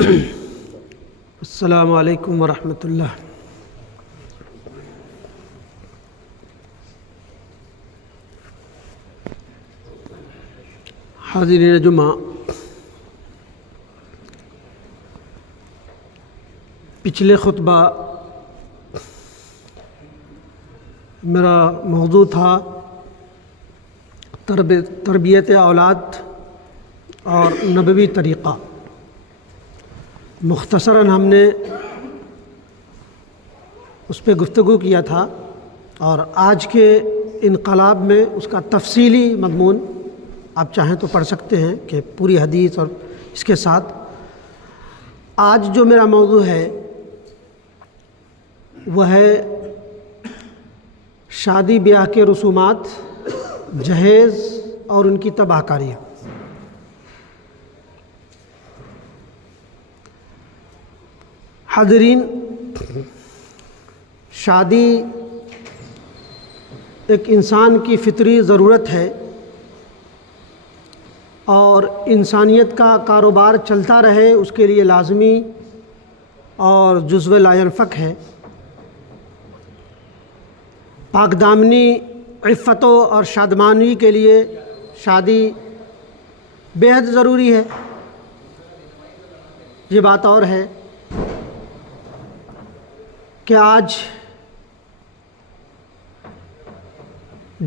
السلام علیکم ورحمۃ اللہ۔ حاضرین جمعہ، پچھلے خطبہ میرا موضوع تھا تربیت اولاد اور نبوی طریقہ۔ مختصراً ہم نے اس پہ گفتگو کیا تھا، اور آج کے انقلاب میں اس کا تفصیلی مضمون آپ چاہیں تو پڑھ سکتے ہیں کہ پوری حدیث اور اس کے ساتھ۔ آج جو میرا موضوع ہے وہ ہے شادی بیاہ کے رسومات، جہیز اور ان کی تباہ کاریاں۔ حاضرین، شادی ایک انسان کی فطری ضرورت ہے، اور انسانیت کا کاروبار چلتا رہے اس کے لیے لازمی اور جزو لا ینفک ہے۔ پاک دامنی، عفت اور شادمانی کے لیے شادی بے حد ضروری ہے۔ یہ بات اور ہے کہ آج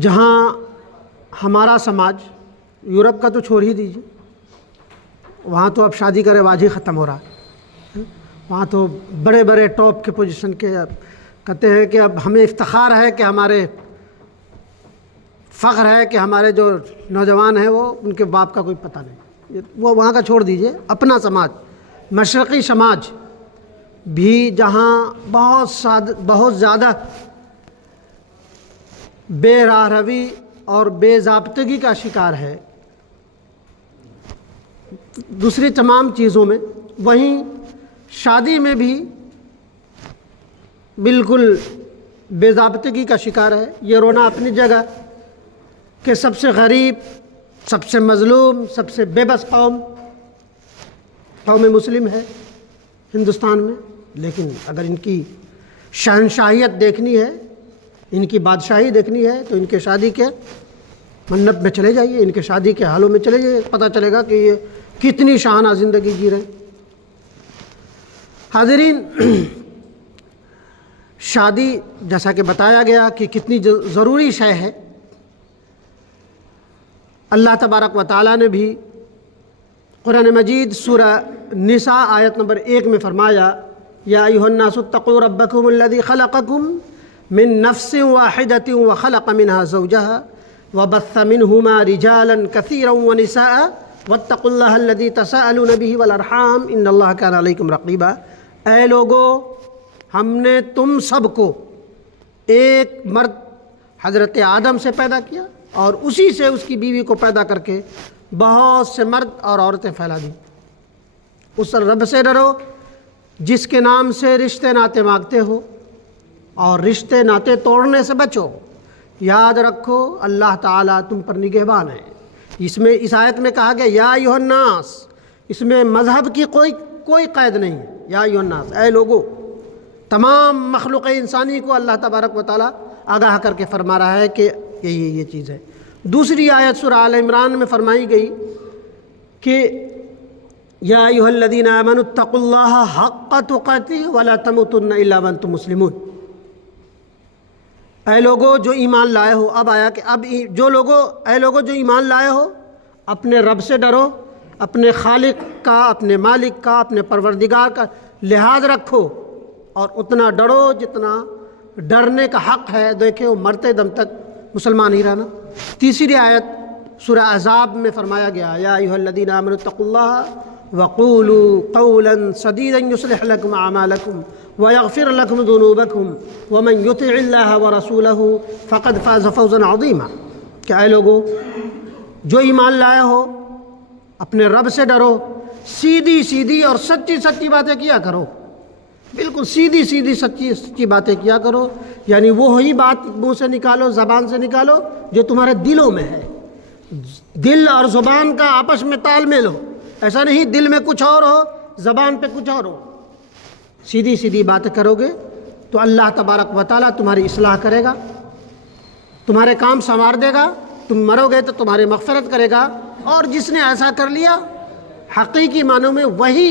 جہاں ہمارا سماج، یورپ کا تو چھوڑ ہی دیجیے، وہاں تو اب شادی کا رواج ہی ختم ہو رہا ہے۔ وہاں تو بڑے بڑے ٹاپ کے پوزیشن کے کہتے ہیں کہ اب ہمیں افتخار ہے کہ ہمارے فخر ہے کہ ہمارے جو نوجوان ہیں وہ ان کے باپ کا کوئی پتہ نہیں۔ وہ وہاں کا چھوڑ دیجیے، اپنا سماج، مشرقی سماج بھی جہاں بہت زیادہ بے راہ روی اور بے ضابطگی کا شکار ہے دوسری تمام چیزوں میں، وہیں شادی میں بھی بالکل بے ضابطگی کا شکار ہے۔ یہ رونا اپنی جگہ کہ سب سے غریب، سب سے مظلوم، سب سے بے بس قوم مسلم ہے ہندوستان میں، لیکن اگر ان کی شہنشاہیت دیکھنی ہے، ان کی بادشاہی دیکھنی ہے، تو ان کے شادی کے منت میں چلے جائیے، ان کے شادی کے حالوں میں چلے جائیے، پتہ چلے گا کہ یہ کتنی شاہانہ زندگی جی رہے ہیں۔ حاضرین، شادی جیسا کہ بتایا گیا کہ کتنی ضروری شے ہے، اللہ تبارک و تعالیٰ نے بھی قرآن مجید سورہ نساء آیت نمبر 1 میں فرمایا، یا ایھا الناس اتقوا ربکم الذی خلقکم من نفس واحدۃ وخلق منها زوجها وبث منہما رجالا کثیرا ونساء واتقوا اللہ الذی تساءلون به والارحام ان اللہ کان علیکم رقیبا۔ اے لوگو، ہم نے تم سب کو ایک مرد حضرت آدم سے پیدا کیا، اور اسی سے اس کی بیوی کو پیدا کر کے بہت سے مرد اور عورتیں پھیلا دیں۔ اس رب سے ڈرو جس کے نام سے رشتے ناتے مانگتے ہو، اور رشتے ناتے توڑنے سے بچو۔ یاد رکھو اللہ تعالیٰ تم پر نگہبان ہے۔ اس آیت میں کہا گیا یا ایھا الناس، اس میں مذہب کی کوئی قید نہیں ہے۔ یا ایھا الناس، اے لوگو، تمام مخلوق انسانی کو اللہ تبارک و تعالیٰ آگاہ کر کے فرما رہا ہے کہ یہ چیز ہے۔ دوسری آیت سورہ آل عمران میں فرمائی گئی کہ یا ایھا الذین آمنوا اتقوا اللہ حق تقاتہ ولا تموتن الا وانتم مسلمون۔ اے لوگو جو ایمان لائے ہو، اب آیا کہ اے لوگو جو ایمان لائے ہو، اپنے رب سے ڈرو، اپنے خالق کا، اپنے مالک کا، اپنے پروردگار کا لحاظ رکھو، اور اتنا ڈرو جتنا ڈرنے کا حق ہے۔ دیکھو مرتے دم تک مسلمان ہی رہنا۔ تیسری آیت سورہ احزاب میں فرمایا گیا یا ایھا الذین آمنوا اتقوا اللہ وقولوا قولا سدیدا یصلح لکم اعمالکم ویغفر لکم ذنوبکم ومن یطع اللہ ورسولہ فقد فاز فوزا عظیما۔ کہ اے لوگو جو ایمان لائے ہو، اپنے رب سے ڈرو، سیدھی سیدھی اور سچی سچی باتیں کیا کرو، بالکل سیدھی سیدھی سچی سچی باتیں کیا کرو، یعنی وہی بات منہ سے نکالو، زبان سے نکالو جو تمہارے دلوں میں ہے۔ دل اور زبان کا آپس میں تال میل ہو، ایسا نہیں دل میں کچھ اور ہو، زبان پہ کچھ اور ہو. سیدھی سیدھی باتیں کرو گے تو اللہ تبارک و تعالیٰ تمہاری اصلاح کرے گا، تمہارے کام سنوار دے گا. تم مرو گے تو تمہاری مغفرت کرے گا. اور جس نے ایسا کر لیا حقیقی معنوں میں وہی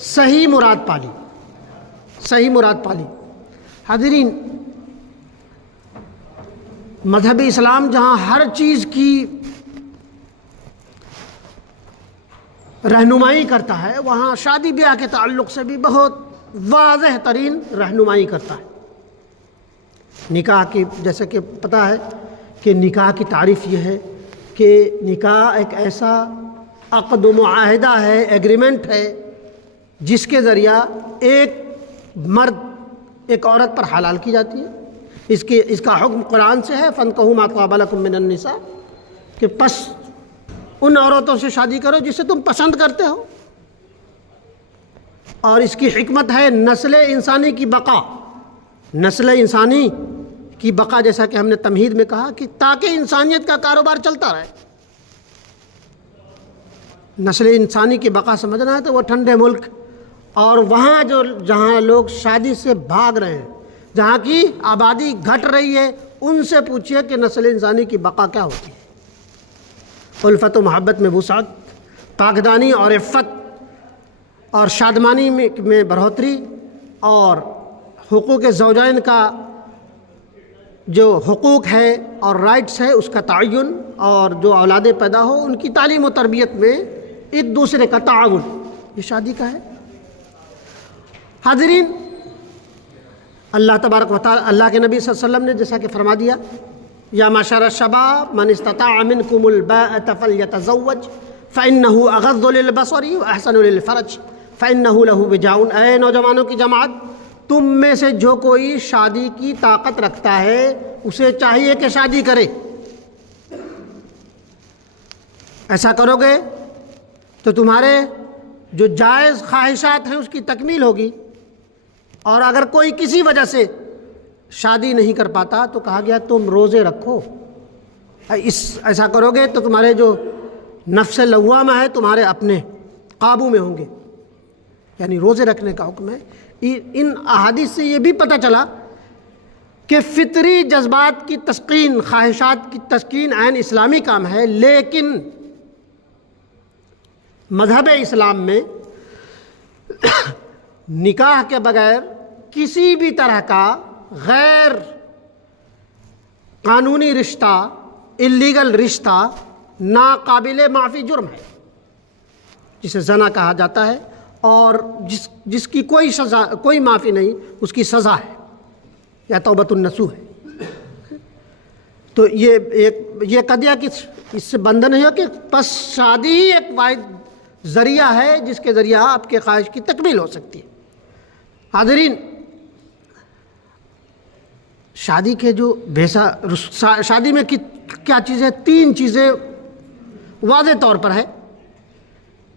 صحیح مراد پالی، صحیح مراد پالی. حاضرین، مذہب اسلام جہاں ہر چیز کی رہنمائی کرتا ہے، وہاں شادی بیاہ کے تعلق سے بھی بہت واضح ترین رہنمائی کرتا ہے. نکاح کی جیسے کہ پتہ ہے کہ نکاح کی تعریف یہ ہے کہ نکاح ایک ایسا عقد و معاہدہ ہے، ایگریمنٹ ہے، جس کے ذریعہ ایک مرد ایک عورت پر حلال کی جاتی ہے. اس کا حکم قرآن سے ہے، فَانكِحُوا مَا طَابَ لَكُم مِّنَ النِّسَاءِ، کہ پس ان عورتوں سے شادی کرو جسے تم پسند کرتے ہو. اور اس کی حکمت ہے نسل انسانی کی بقا، نسل انسانی کی بقا، جیسا کہ ہم نے تمہید میں کہا کہ تاکہ انسانیت کا کاروبار چلتا رہے. نسل انسانی کی بقا سمجھنا ہے تو وہ ٹھنڈے ملک اور وہاں جہاں لوگ شادی سے بھاگ رہے ہیں، جہاں کی آبادی گھٹ رہی ہے، ان سے پوچھئے کہ نسل انسانی کی بقا کیا ہوتی ہے. الفت و محبت میں وسعت، پاکدانی اور عفت اور شادمانی میں بڑھوتری، اور حقوق زوجین کا جو حقوق ہے اور رائٹس ہے اس کا تعین، اور جو اولادیں پیدا ہو ان کی تعلیم و تربیت میں ایک دوسرے کا تعاون، یہ شادی کا ہے. حاضرین، اللہ تبارک و تعالی، اللہ کے نبی صلی اللہ علیہ وسلم نے جیسا کہ فرما دیا، یا معشر الشباب من استطاع منکم الباءۃ فلیتزوج فإنہ اغض للبصر واحسن للفرج فإنہ لہ وجاء. اے نوجوانوں کی جماعت، تم میں سے جو کوئی شادی کی طاقت رکھتا ہے اسے چاہیے کہ شادی کرے. ایسا کرو گے تو تمہارے جو جائز خواہشات ہیں اس کی تکمیل ہوگی. اور اگر کوئی کسی وجہ سے شادی نہیں کر پاتا تو کہا گیا تم روزے رکھو. ایسا کرو گے تو تمہارے جو نفس لوامہ ہے تمہارے اپنے قابو میں ہوں گے، یعنی روزے رکھنے کا حکم ہے. ان احادیث سے یہ بھی پتہ چلا کہ فطری جذبات کی تسکین، خواہشات کی تسکین عین اسلامی کام ہے، لیکن مذہب اسلام میں نکاح کے بغیر کسی بھی طرح کا غیر قانونی رشتہ، اللیگل رشتہ، ناقابل معافی جرم ہے، جسے زنا کہا جاتا ہے، اور جس کی کوئی سزا، کوئی معافی نہیں، اس کی سزا ہے یا توبۃ النصوح ہے. تو یہ قضیہ اس سے بند نہیں ہو کہ بس شادی ہی ایک واحد ذریعہ ہے جس کے ذریعہ آپ کے خواہش کی تکمیل ہو سکتی ہے. حاضرین، شادی کے جو شادی میں کیا چیزیں، 3 چیزیں واضح طور پر ہے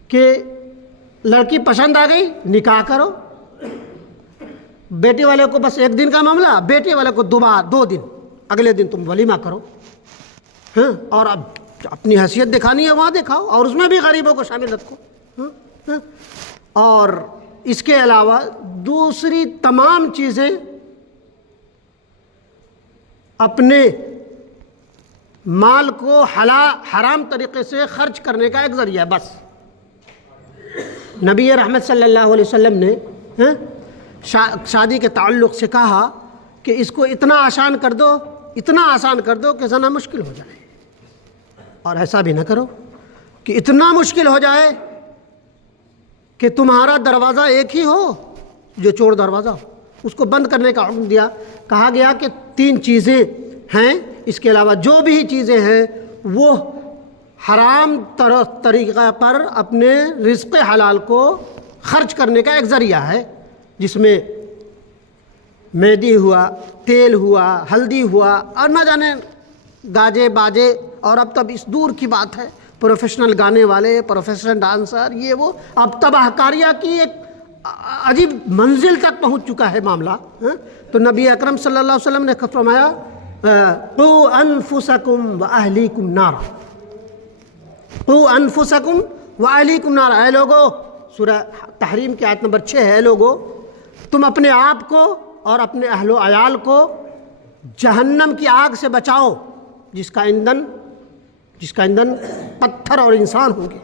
کہ لڑکی پسند آ گئی نکاح کرو. بیٹے والے کو بس 1 دن کا معاملہ، بیٹے والے کو 2 دن، اگلے دن تم ولیمہ کرو. ہاں، اور اب اپنی حیثیت دکھانی ہے وہاں دکھاؤ، اور اس میں بھی غریبوں کو شامل رکھو. اور اس کے علاوہ دوسری تمام چیزیں اپنے مال کو حرام طریقے سے خرچ کرنے کا ایک ذریعہ. بس نبی رحمت صلی اللہ علیہ وسلم نے شادی کے تعلق سے کہا کہ اس کو اتنا آسان کر دو، اتنا آسان کر دو کہ زنا مشکل ہو جائے. اور ایسا بھی نہ کرو کہ اتنا مشکل ہو جائے کہ تمہارا دروازہ ایک ہی ہو جو چور دروازہ ہو. اس کو بند کرنے کا حکم دیا. کہا گیا کہ 3 چیزیں ہیں، اس کے علاوہ جو بھی چیزیں ہیں وہ حرام طریقہ پر اپنے رزق حلال کو خرچ کرنے کا ایک ذریعہ ہے، جس میں مہندی ہوا، تیل ہوا، ہلدی ہوا، اور نہ جانے گاجے باجے، اور اب تب اس دور کی بات ہے پروفیشنل گانے والے، پروفیشنل ڈانسر، یہ وہ، اب تباہ کاریہ کی ایک عجیب منزل تک پہنچ چکا ہے معاملہ. تو نبی اکرم صلی اللہ علیہ وسلم نے فرمایا قوا انفسکم واہلیکم نارا، قوا انفسکم وَعَلَيْكُمْ نَارٌ، اے لوگو، سورہ تحریم کی آیت نمبر 6 ہے، اے لوگو تم اپنے آپ کو اور اپنے اہل و عیال کو جہنم کی آگ سے بچاؤ جس کا ایندھن پتھر اور انسان ہوں گے۔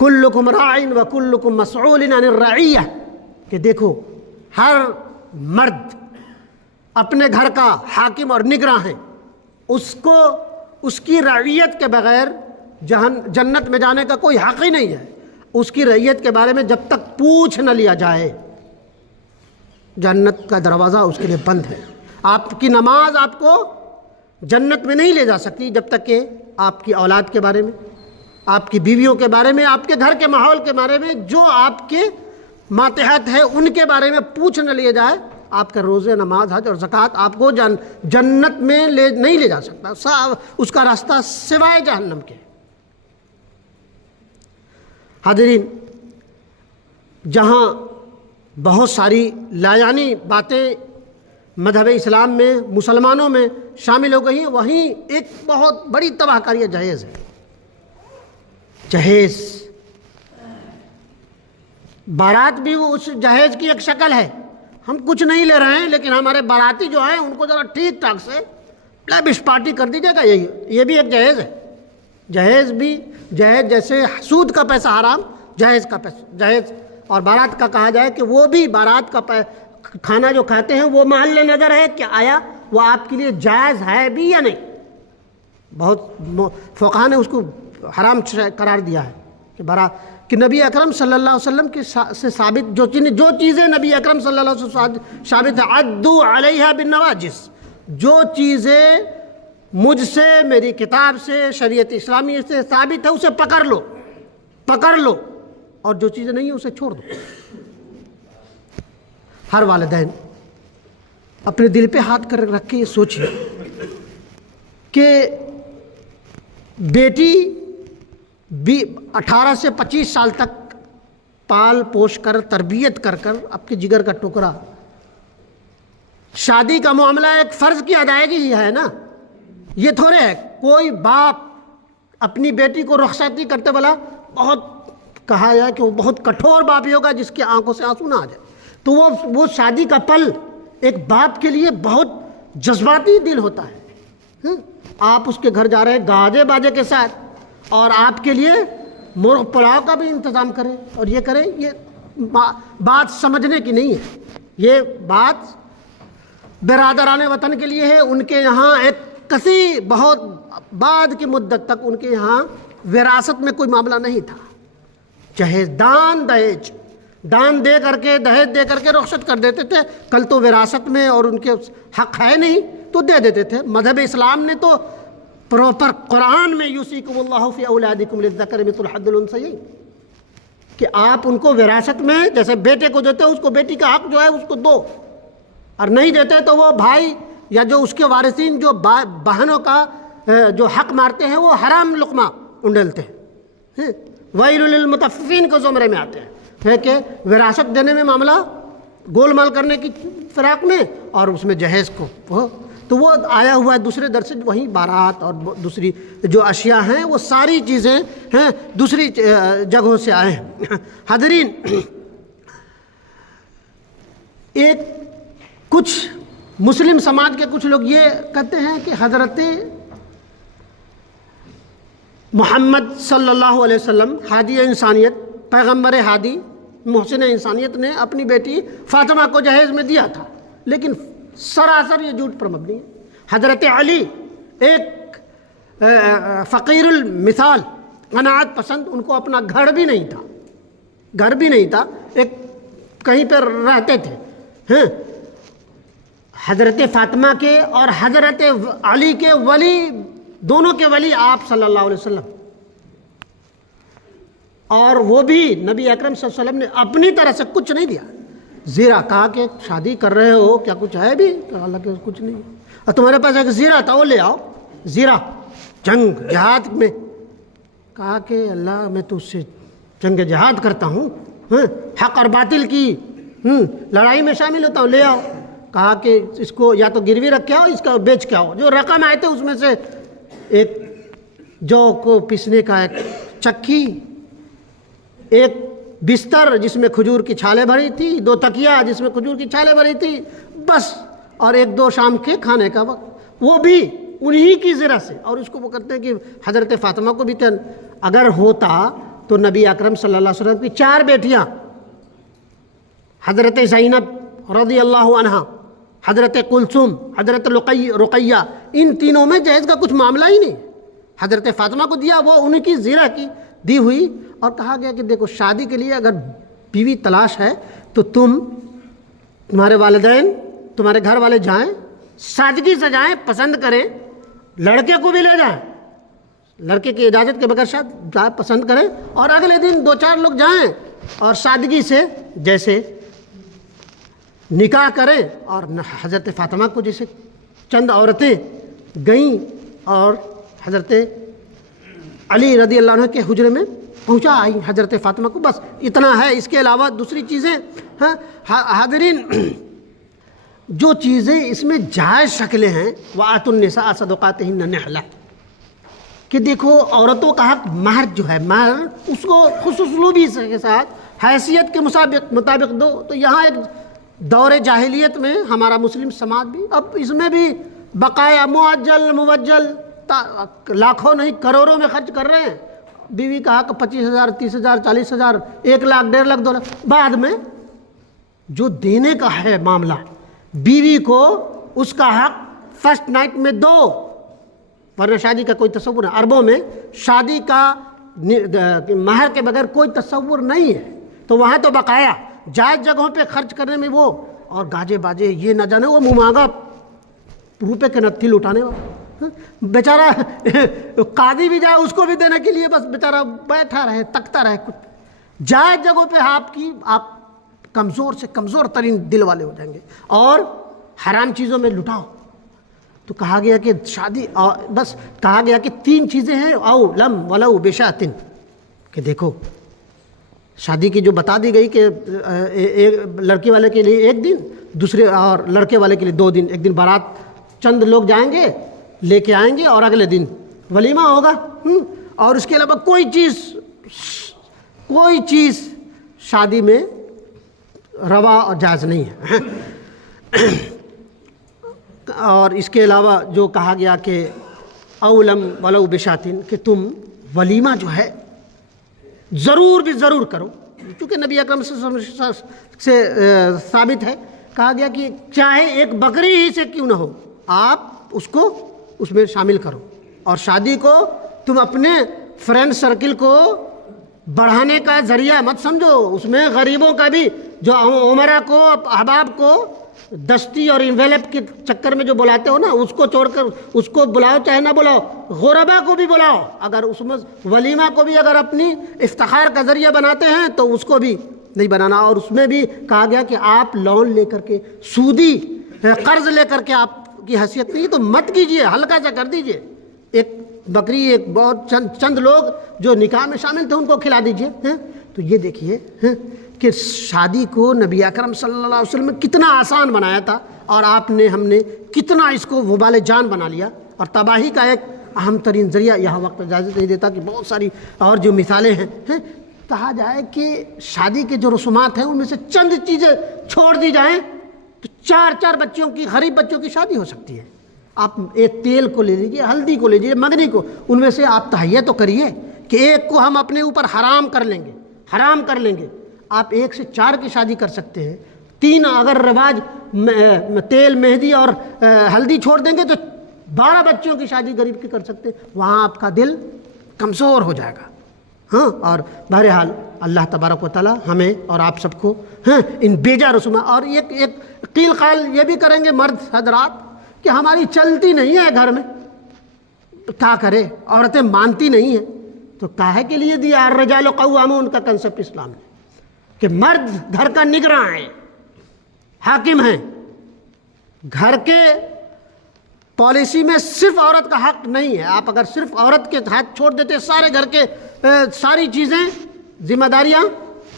کلکم راعٍ وکلکم مسئول عن الرعیہ، کہ دیکھو ہر مرد اپنے گھر کا حاکم اور نگراں ہے، اس کی رعیت کے بغیر جنت میں جانے کا کوئی حق ہی نہیں ہے۔ اس کی رعیت کے بارے میں جب تک پوچھ نہ لیا جائے جنت کا دروازہ اس کے لیے بند ہے۔ آپ کی نماز آپ کو جنت میں نہیں لے جا سکتی جب تک کہ آپ کی اولاد کے بارے میں، آپ کی بیویوں کے بارے میں، آپ کے گھر کے ماحول کے بارے میں، جو آپ کے ماتحت ہے ان کے بارے میں پوچھ نہ لیا جائے، آپ کا روزے، نماز، حج اور زکوٰۃ آپ کو جنت میں نہیں لے جا سکتا، اس کا راستہ سوائے جہنم کے۔ حاضرین، جہاں بہت ساری لایعنی باتیں مذہب اسلام میں مسلمانوں میں شامل ہو گئی ہیں، وہیں ایک بہت بڑی تباہ کاری جہیز ہے۔ جہیز، بارات بھی وہ اس جہیز کی ایک شکل ہے۔ ہم کچھ نہیں لے رہے ہیں، لیکن ہمارے باراتی جو ہیں ان کو ذرا ٹھیک ٹھاک سے لیوش پارٹی کر دیجیے گا، یہ بھی ایک جہیز ہے۔ جہیز جیسے سود کا پیسہ حرام، جہیز اور بارات کا کہا جائے کہ وہ بھی بارات کا کھانا جو کھاتے ہیں وہ محل نظر ہے کہ آیا وہ آپ کے لیے جائز ہے بھی یا نہیں۔ بہت فقہا نے اس کو حرام قرار دیا ہے کہ نبی اکرم صلی اللہ علیہ وسلم سے ثابت جو چیزیں نبی اکرم صلی اللہ علیہ وسلم سے ثابت ہے، عدو علیہا بالنواجس، جو چیزیں مجھ سے، میری کتاب سے، شریعت اسلامی سے ثابت ہے اسے پکڑ لو، اور جو چیزیں نہیں ہیں اسے چھوڑ دو۔ ہر والدین اپنے دل پہ ہاتھ کر رکھ کے یہ سوچیں کہ بیٹی 18 سے 25 سال تک پال پوش کر، تربیت کر آپ کے جگر کا ٹکڑا، شادی کا معاملہ ایک فرض کی ادائیگی ہی ہے نا۔ یہ تھوڑے ہے کوئی باپ اپنی بیٹی کو رخصتی کرتے والا، بہت کہا جائے کہ وہ بہت کٹھور باپ ہی ہوگا جس کی آنکھوں سے آنسو نہ آ جائے، تو وہ شادی کا پل ایک باپ کے لیے بہت جذباتی دل ہوتا ہے۔ آپ اس کے گھر جا رہے ہیں گاجے باجے کے ساتھ، اور آپ کے لیے مرغ پلاؤ کا بھی انتظام کریں اور یہ کریں، یہ بات سمجھنے کی نہیں ہے۔ یہ بات برادران وطن کے لیے ہے۔ ان کے یہاں ایک کثیر بہت بعد کی مدت تک ان کے یہاں وراثت میں کوئی معاملہ نہیں تھا۔ جہیز، دان دے کر کے، دہیج دے کر کے رخصت کر دیتے تھے۔ کل تو وراثت میں اور ان کے حق ہے نہیں تو دے دیتے تھے۔ مذہب اسلام نے تو پراپر قرآن میں یوصیکم اللہ فی اولادکم للذکر مثل حظ الانثیین، کہ آپ ان کو وراثت میں جیسے بیٹے کو دیتے اس کو بیٹی کا حق جو ہے اس کو دو، اور نہیں دیتے تو وہ بھائی یا جو اس کے وارثین جو بہنوں کا جو حق مارتے ہیں وہ حرام لقمہ انڈلتے ہیں۔ ویل للمطففین کے زمرے میں آتے ہیں کہ وراثت دینے میں معاملہ گول مال کرنے کی فراق میں، اور اس میں جہیز کو تو وہ آیا ہوا ہے دوسرے درس، وہیں بارات اور دوسری جو اشیاء ہیں وہ ساری چیزیں ہیں دوسری جگہوں سے آئے ہیں۔ حاضرین، ایک کچھ مسلم سماج کے کچھ لوگ یہ کہتے ہیں کہ حضرت محمد صلی اللہ علیہ وسلم ہادی انسانیت، پیغمبر ہادی محسن انسانیت نے اپنی بیٹی فاطمہ کو جہیز میں دیا تھا، لیکن سراسر یہ جھوٹ پر مبنی ہے۔ حضرت علی ایک فقیر المثال، قناعت پسند، ان کو اپنا گھر بھی نہیں تھا، ایک کہیں پر رہتے تھے۔ حضرت فاطمہ کے اور حضرت علی کے ولی، دونوں کے ولی آپ صلی اللہ علیہ وسلم، اور وہ بھی نبی اکرم صلی اللہ علیہ وسلم نے اپنی طرح سے کچھ نہیں دیا۔ زیرہ کہا کہ شادی کر رہے ہو کیا کچھ ہے بھی؟ اللہ کے کچھ نہیں، اور تمہارے پاس ایک زیرہ تھا وہ لے آؤ، زیرہ جنگ جہاد میں۔ کہا کہ اللہ میں تو اس سے جنگ جہاد کرتا ہوں، حق اور باطل کی لڑائی میں شامل ہوتا ہوں، لے آؤ۔ کہا کہ اس کو یا تو گروی رکھ کے آؤ، اس کا بیچ کے آؤ۔ جو رقم آئے تھے اس میں سے ایک جو کو پیسنے کا ایک چکی، ایک بستر جس میں کھجور کی چھالیں بھری تھی، 2 تکیا جس میں کھجور کی چھالیں بھری تھی، بس، اور 1-2 شام کے کھانے کا وقت، وہ بھی انہی کی ذرا سے۔ اور اس کو وہ کرتے ہیں کہ حضرت فاطمہ کو بھی اگر ہوتا تو نبی اکرم صلی اللہ علیہ وسلم کی 4 بیٹیاں، حضرت زینب رضی اللہ عنہا، حضرت کلثوم، حضرت رقیہ، ان تینوں میں جہیز کا کچھ معاملہ ہی نہیں، حضرت فاطمہ کو دیا، وہ ان کی زیرہ کی دی ہوئی، اور کہا گیا کہ دیکھو شادی کے لیے اگر بیوی تلاش ہے تو تمہارے والدین، تمہارے گھر والے جائیں، سادگی سے جائیں، پسند کریں، لڑکے کو بھی لے جائیں، لڑکے کی اجازت کے بغیر شاید پسند کریں، اور اگلے دن 2-4 لوگ جائیں اور سادگی سے جیسے نکاح کریں۔ اور حضرت فاطمہ کو جیسے چند عورتیں گئیں اور حضرت علی رضی اللہ عنہ کے حجرے میں پہنچا آئی حضرت فاطمہ کو، بس اتنا ہے، اس کے علاوہ دوسری چیزیں حاضرین جو چیزیں اس میں جائز شکلیں ہیں، وَآتُوا النِّسَاءَ صَدُقَاتِهِنَّ نِحْلَةً، کہ دیکھو عورتوں کا حق مہر جو ہے، مہر اس کو خصوصی کے ساتھ حیثیت کے مطابق دو۔ تو یہاں ایک دور جاہلیت میں ہمارا مسلم سماج بھی اب اس میں بھی بقایا معجل موجل لاکھوں نہیں کروڑوں میں خرچ کر رہے ہیں۔ بیوی کا حق 25,000 30,000 40,000 1 لاکھ 1.5 لاکھ 2 لاکھ، بعد میں جو دینے کا ہے معاملہ، بیوی کو اس کا حق فرسٹ نائٹ میں دو، ورنہ شادی کا کوئی تصور نہیں۔ عربوں میں شادی کا مہر کے بغیر کوئی تصور نہیں ہے، تو وہاں تو بقایا جائز جگہوں پہ خرچ کرنے میں وہ، اور گاجے باجے یہ نہ جانے وہ منہ مانگا روپے کے نتھی لٹانے والا بیچارہ قاضی بھی جائے اس کو بھی دینے کے لیے بس بیچارہ بیٹھا رہے، تکتا رہے۔ کچھ جائز جگہوں پہ آپ کمزور سے کمزور ترین دل والے ہو جائیں گے، اور حرام چیزوں میں لٹاؤ۔ تو کہا گیا کہ شادی بس کہا گیا کہ 3 چیزیں ہیں، او لم ولو بشاتن، کہ دیکھو شادی کی جو بتا دی گئی کہ لڑکی والے کے لیے 1 دن، دوسرے اور لڑکے والے کے لیے 2 دن، 1 دن بارات چند لوگ جائیں گے لے کے آئیں گے، اور اگلے دن ولیمہ ہوگا، اور اس کے علاوہ کوئی چیز شادی میں روا اور جائز نہیں ہے۔ اور اس کے علاوہ جو کہا گیا کہ اولم ولو بشاتن، کہ تم ولیمہ جو ہے ضرور بھی ضرور کرو، چونکہ نبی اکرم صلی اللہ علیہ وسلم سے ثابت ہے، کہا گیا کہ چاہے 1 بکری ہی سے کیوں نہ ہو، آپ اس کو اس میں شامل کرو، اور شادی کو تم اپنے فرینڈ سرکل کو بڑھانے کا ذریعہ مت سمجھو، اس میں غریبوں کا بھی، جو عمرہ کو احباب کو دستی اور انویلپ کے چکر میں جو بلاتے ہو نا، اس کو چھوڑ کر اس کو بلاؤ، چاہے نہ بلاؤ، غربا کو بھی بلاؤ۔ اگر اس میں ولیمہ کو بھی اگر اپنی افتخار کا ذریعہ بناتے ہیں تو اس کو بھی نہیں بنانا۔ اور اس میں بھی کہا گیا کہ آپ لون لے کر کے، سودی قرض لے کر کے آپ کی حیثیت نہیں تو مت کیجئے، ہلکا سا کر دیجئے، 1 بکری، ایک بہت چند لوگ جو نکاح میں شامل تھے ان کو کھلا دیجئے۔ تو یہ دیکھیے کہ شادی کو نبی اکرم صلی اللہ علیہ وسلم نے کتنا آسان بنایا تھا، اور ہم نے کتنا اس کو وبال جان بنا لیا، اور تباہی کا ایک اہم ترین ذریعہ۔ یہاں وقت اجازت نہیں دیتا کہ بہت ساری اور جو مثالیں ہیں، کہا جائے کہ شادی کے جو رسومات ہیں ان میں سے چند چیزیں چھوڑ دی جائیں تو 4 بچوں کی، غریب بچوں کی شادی ہو سکتی ہے۔ آپ ایک تیل کو لے لیجیے، ہلدی کو لے لیجیے، منگنی کو، ان میں سے آپ تہیہ تو کریے کہ 1 کو ہم اپنے اوپر حرام کر لیں گے۔ آپ 1 سے 4 کی شادی کر سکتے ہیں۔ 3 اگر رواج تیل، مہندی اور ہلدی چھوڑ دیں گے تو 12 بچوں کی شادی غریب کی کر سکتے ہیں۔ وہاں آپ کا دل کمزور ہو جائے گا۔ اور بہرحال اللہ تبارک و تعالی ہمیں اور آپ سب کو ان بیجا رسومات، اور ایک قیل قال یہ بھی کریں گے مرد حضرات کہ ہماری چلتی نہیں ہے گھر میں، کیا کرے، عورتیں مانتی نہیں ہیں، تو کاہے کے لیے دیا الرجال قوامون کا کنسپٹ اسلام نے، کہ مرد گھر کا نگراں ہے، حاکم ہیں، گھر کے پالیسی میں صرف عورت کا حق نہیں ہے۔ آپ اگر صرف عورت کے ہاتھ چھوڑ دیتے سارے گھر کے ساری چیزیں، ذمہ داریاں،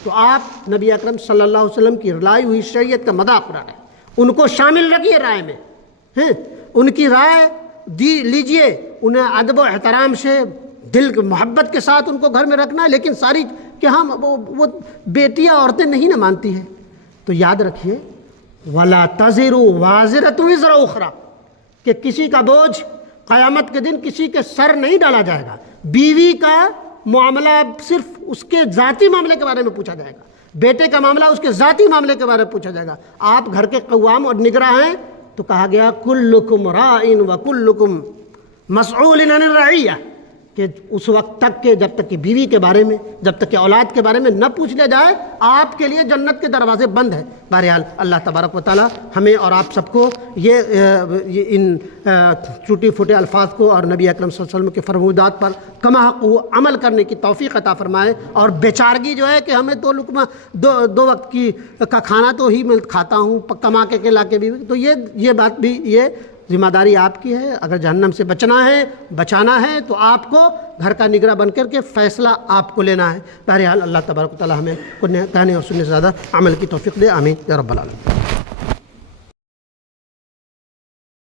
تو آپ نبی اکرم صلی اللہ علیہ وسلم کی لائی ہوئی شریعت کا مذاق اڑا رہے ہیں۔ ان کو شامل رکھیے رائے میں، ان کی رائے لیجئے، انہیں ادب و احترام سے دل کی محبت کے ساتھ ان کو گھر میں رکھنا ہے، لیکن ساری کہ ہم وہ بیٹیاں عورتیں نہیں نہ مانتی ہیں. تو یاد رکھیے وَلَا تَزِرُ وَازِرَةٌ وِزْرَ أُخْرَى، کہ کسی کا بوجھ قیامت کے دن کسی کے سر نہیں ڈالا جائے گا. بیوی کا معاملہ صرف اس کے ذاتی معاملے کے بارے میں پوچھا جائے گا، بیٹے کا معاملہ اس کے ذاتی معاملے کے بارے میں پوچھا جائے گا. آپ گھر کے قوام اور نگراں ہیں تو کہا گیا کلکم راعٍ وکلکم مسئول عن الرعیہ، کہ اس وقت تک کہ جب تک کہ بیوی کے بارے میں، جب تک کہ اولاد کے بارے میں نہ پوچھ لیا جائے آپ کے لیے جنت کے دروازے بند ہیں. بہرحال اللہ تبارک و تعالی ہمیں اور آپ سب کو یہ ان ٹوٹی پھوٹے الفاظ کو اور نبی اکرم صلی اللہ علیہ وسلم کے فرمودات پر کما حق عمل کرنے کی توفیق عطا فرمائے. اور بیچارگی جو ہے کہ ہمیں دو وقت کی کا کھانا تو ہی میں کھاتا ہوں کما کے لا کے بھی، تو یہ بات بھی یہ ذمہ داری آپ کی ہے. اگر جہنم سے بچانا ہے تو آپ کو گھر کا نگراں بن کر کے فیصلہ آپ کو لینا ہے. بہرحال اللہ تبارک و تعالی ہمیں کہنے اور سننے سے زیادہ عمل کی توفیق دے. آمین یا رب العالمین.